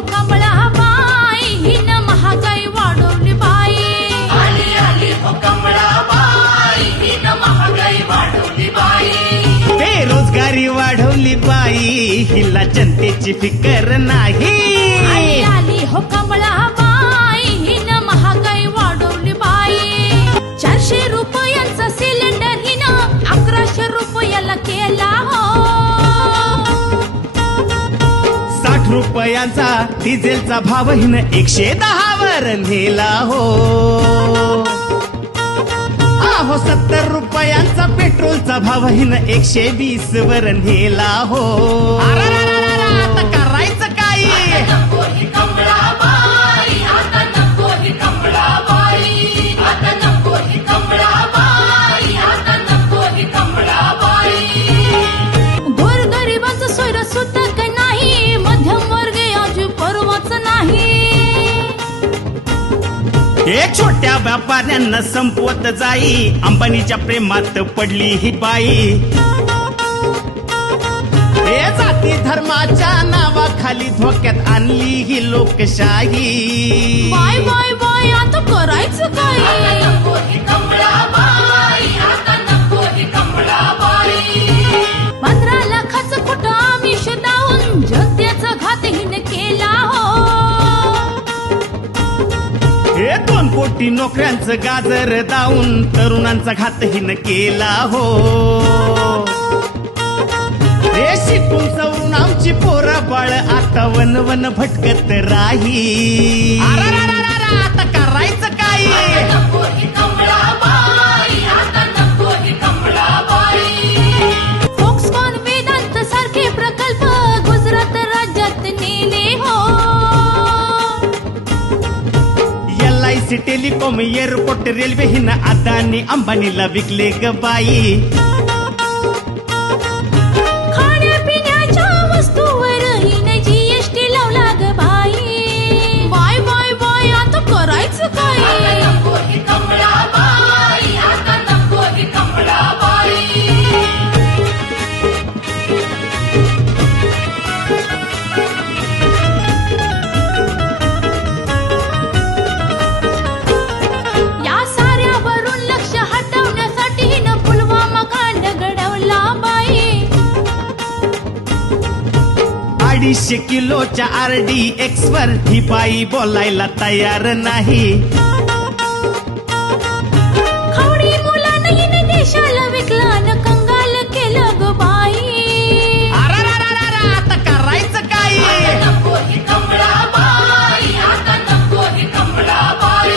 हो कमळाबाई हिनं महागाई वाढवली बाई. आली आली हो कमळाबाई हिनं महागाई वाढवली बाई. बेरोजगारी वाढवली बाई हिला जनतेची फिकर नाही. आली आली हो कमळाबाई हिनं महागाई वाढवली बाई. 400 रुपयांचा सिलेंडर हिनं 1100 रुपयाला केला हो. 60 रुपयांचा डिझेलचा भाव हिनं 110 वर नेला हो. अहो 70 रुपयांचा पेट्रोलचा भाव हिनं 120 वर नेला हो. आता करायचं काय? नको ही कमळाबाई, आता नको ही कमळाबाई, आता नको ही कमळाबाई, आता नको ही कमळाबाई. गोरगरिबांचं सोयरं सुद्धा काही नाही. मध्यमवर्गीय अजून परवाच नाही. एक छोट्या व्यापाऱ्यांना संपवत जाई अंबानीच्या प्रेमात पडली ही बाई. हे जाती धर्माच्या नावाखाली धोक्यात आणली ही लोकशाही. बाय बाय बाय आता करायचं आता काय? नको ही कमळाबाई, आता नको ही कमळाबाई. 15 लाखाचं कुठं आमिष दावून जनतेचा घात हिने केला हो. हे 2 कोटी नोकऱ्यांचं गाजर दावून तरुणांचा घात हिनं केला हो. हे शिकून सवरून आमची पोरं बाळ आता वन वन भटकत राही. आता करायचं काय? नको ही कमळाबाई, आता नको ही कमळाबाई. फोक्सकॉन वेदांत सारखे प्रकल्प गुजरात राज्यात नेले हो. LIC टेलिकॉम एअरपोर्ट रेल्वे हिनं अदानी अंबानीला विकले ग बाई. खाण्यापिण्याच्या वस्तूवर हिने GST लावला ग बाई. बाय बाय बाय आता करायचं आता काय? नको ही कमळाबाई, आता नको ही कमळाबाई. या साऱ्यावरून लक्ष हटवण्यासाठी हिनं पुलवामा कांड घडवला बाई. 250 किलोच्या RDX वर ही बाई बोलायला तयार नाही.